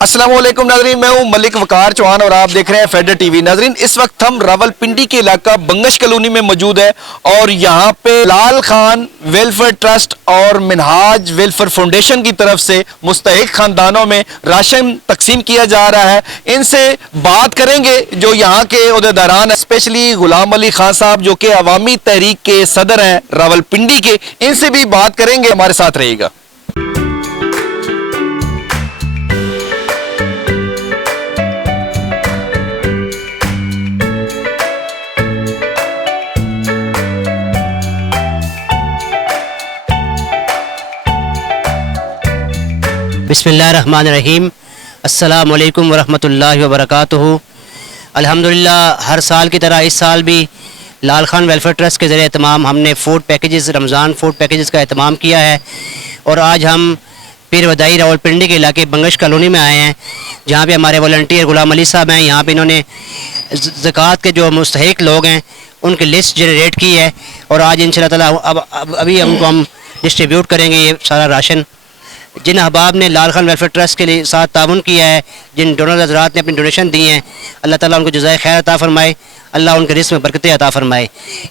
अस्सलाम वालेकुम नाजरीन, मैं हूं मलिक वकार चौहान और आप देख रहे हैं फेडर टीवी। नाजरीन, इस वक्त हम रावलपिंडी के इलाका बंगश कॉलोनी में मौजूद है और यहाँ पे लाल खान वेलफेयर ट्रस्ट और मिनहाज वेलफेयर फाउंडेशन की तरफ से मुस्तहिक खानदानों में राशन तकसीम किया जा रहा है। इनसे बात करेंगे जो यहाँ के ओहदेदारान, स्पेशली गुलाम अली खान साहब जो कि अवामी तहरीक के सदर हैं रावलपिंडी के, इनसे भी बात करेंगे। हमारे साथ रहिएगा। बिस्मिल्लाहिर्रहमानिर्रहीम। अस्सलामु अलैकुम वरहमतुल्लाहि वबरकातुहू। अल्हम्दुलिल्लाह हर साल की तरह इस साल भी लाल खान वेलफेयर ट्रस्ट के ज़रिए तमाम हमने food packages, Ramzan food packages का एहतमाम किया है और आज हम पीर वदाई रावलपिंडी के इलाके बंगश कॉलोनी में आए हैं जहाँ पे हमारे वॉलंटियर गुलाम अली साहब हैं। यहाँ पे इन्होंने ज़कात के जो मुस्तहिक लोग हैं उनकी लिस्ट जनरेट की है और आज इंशाअल्लाह ताला अभी उनको हम डिस्ट्रीब्यूट करेंगे ये सारा राशन। जिन अहबाब ने लाल खान वेलफेयर ट्रस्ट के लिए साथ ताउन किया है, जिन डोनर हज़रात ने अपनी डोनेशन दी हैं, अल्लाह ताला उनको जज़ाए खैर अता फरमाए, अल्लाह उनके रिस्क में बरकतें अता फरमाए।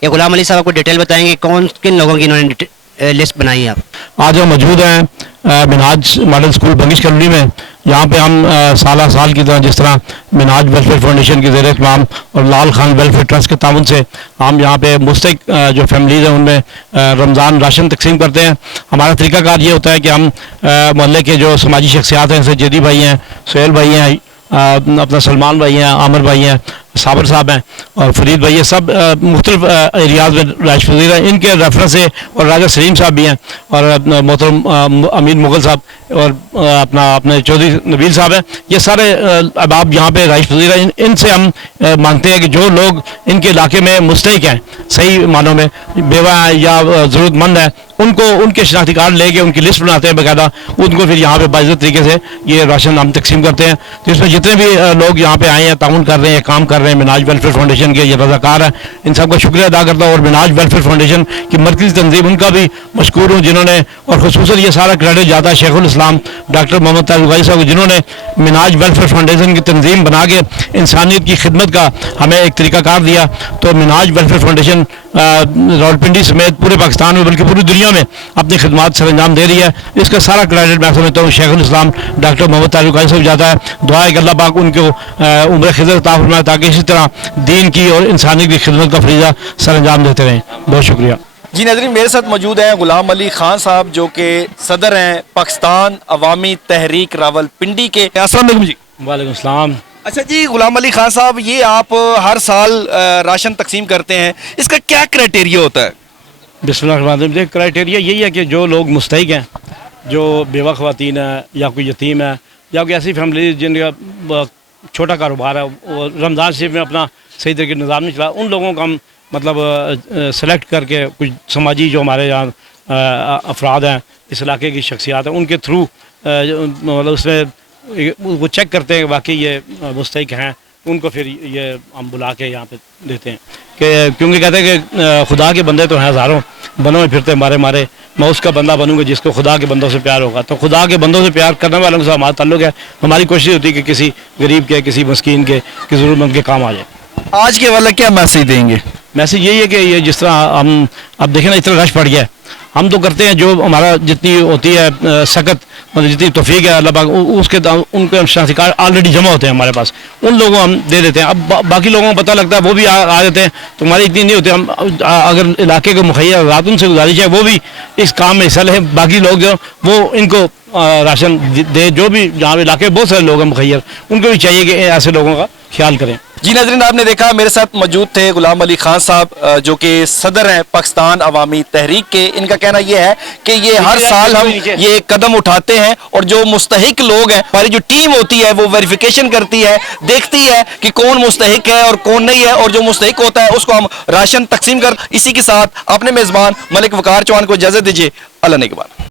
ये गुलाम अली साहब को डिटेल बताएंगे कौन किन लोगों की इन्होंने लिस्ट बनाई है। आज हम मौजूद हैं Minhaj model school Bangash colony में। यहाँ पे हम साल की तरह जिस तरह मिनहाज वेलफेयर फाउंडेशन के ज़रिए तमाम और लाल खान वेलफेयर ट्रस्ट के ताउन से हम यहाँ पे मुस्तहिक जो फैमिलीज़ हैं उनमें रमज़ान राशन तकसीम करते हैं। हमारा तरीक़ाकार ये होता है कि हम मोहल्ले के जो समाजी शख्सियात हैं, जैसे जेदी भाई हैं, सोहेल भाई हैं, अपना सलमान भाई हैं, आमिर भाई हैं, साबर साहब हैं और फरीद भाई, ये सब मुख्तलिफ एरियाज़ में राइश वज़ीर हैं। इनके रेफरेंस से और राजा सलीम साहब भी हैं और मोहतरम अमीर मुग़ल साहब और अपने चौधरी नबील साहब हैं। ये सारे अहबाब यहाँ पे राइश वज़ीर हैं। इनसे हम मांगते हैं कि जो लोग इनके इलाके में मुस्तहिक हैं, सही मानों में बेवा हैं या ज़रूरतमंद हैं, उनको उनके शनाख्ती कार्ड लेके उनकी लिस्ट बनाते हैं बाकायदा, उनको फिर यहाँ पे बाइज़्ज़त तरीके से ये राशन हम तकसीम करते हैं। तो इसमें जितने भी लोग यहाँ पे आए हैं, ताउन कर रहे हैं, काम कर रहे हैं, मिनहाज वेलफेयर फाउंडेशन के ये रज़ाकार हैं, इन सब का शुक्रिया अदा करता हूँ। और मिनहाज वेलफेयर फाउंडेशन की मरकज़ी तंजीम, उनका भी मशकूर हूँ जिन्होंने, और खुसूसन ये सारा क्रेडिट जाता है शेखुल इस्लाम डॉक्टर मोहम्मद तारिक साहब, जिन्होंने मिनहाज वेलफेयर फाउंडेशन की तंजीम बना के इंसानियत की खिदमत का हमें एक तरीक़ाकार दिया। तो मिनहाज वेलफेयर फाउंडेशन रावलपिंडी समेत पूरे पाकिस्तान में बल्कि पूरी दुनिया में अपनी खिदमत सर अंजाम दे रही है। इसका सारा क्रेडिट मैं समझता हूँ शेखुल इस्लाम डॉक्टर मोहम्मद तारिक साहब जाता है। दुआ है कि अल्लाह पाक उनको उम्र खिदमत अता फरमाए ताकि इसी तरह दीन की और इंसानियत की खिदमत का फरीज़ा सर अंजाम देते रहें। बहुत शुक्रिया जी। नाज़रीन, मेरे साथ मौजूद हैं गुलाम अली खान साहब जो कि सदर हैं पाकिस्तान अवामी तहरीक रावलपिंडी के। अस्सलाम वालेकुम जी। वालेकुम अस्सलाम। अच्छा जी, गुलाम अली खान साहब, ये आप हर साल राशन तकसीम करते हैं, इसका क्या क्राइटेरिया होता है? बिस्मिल्लाह, क्राइटेरिया यही है कि जो लोग मुस्तहिक हैं, जो बेवा ख़वातीन है या कोई यतीम है या कोई ऐसी फैमिली जिनका छोटा कारोबार है, वो रमज़ान शरीफ में अपना सही तरीके निज़ाम नहीं चला, उन लोगों का हम मतलब सेलेक्ट करके कुछ समाजी जो हमारे यहाँ अफराद हैं, इस इलाके की शख्सियात हैं, उनके थ्रू मतलब उसमें वो चेक करते हैं कि वाकई ये मुस्तहिक हैं, उनको फिर ये हम बुला के यहाँ पे देते हैं कि क्योंकि कहते हैं कि खुदा के बंदे तो हैं हज़ारों, बनों में फिरते मारे मारे, मैं उसका बंदा बनूंगा जिसको खुदा के बंदों से प्यार होगा। तो खुदा के बंदों से प्यार करने वालों से हमारा ताल्लुक़ है। हमारी कोशिश होती है कि किसी गरीब के, किसी मस्कीन के, किसी ज़रूरतमंद के काम आ जाए। आज के वाला क्या मैसेज देंगे? मैसेज यही है कि ये जिस तरह हम अब देखें ना, इस तरह रश पड़ गया है, हम तो करते हैं जो हमारा जितनी होती है सख्त, मतलब जितनी तौफीक है अल्लाह पाक उसके उनके शनाख्ती कार्ड ऑलरेडी जमा होते हैं हमारे पास, उन लोगों को हम दे देते हैं। अब बाकी लोगों को पता लगता है, वो भी आ जाते हैं, तो हमारी इतनी नहीं होती। हम अगर इलाके को मुहैया रात उनसे गुजारिश है वो भी इस काम में हिस्सा लें, बाकी लोग जो वो इनको राशन दे, जो भी जहाँ इलाके बहुत सारे लोग हैं मुखैर, उनको भी चाहिए कि ऐसे लोगों का ख्याल करें। जी नाज़रीन, आपने देखा मेरे साथ मौजूद थे गुलाम अली खान साहब जो कि सदर हैं पाकिस्तान अवामी तहरीक के। इनका कहना यह है कि ये हर साल हम ये कदम उठाते हैं और जो मुस्तहिक लोग हैं, हमारी जो टीम होती है वो वेरिफिकेशन करती है, देखती है कि कौन मुस्तहिक है और कौन नहीं है, और जो मुस्तहिक होता है उसको हम राशन तकसीम कर। इसी के साथ अपने मेज़बान मलिक वकार चौहान को इजाज़त दीजिए। अल्लाह ने के बाद।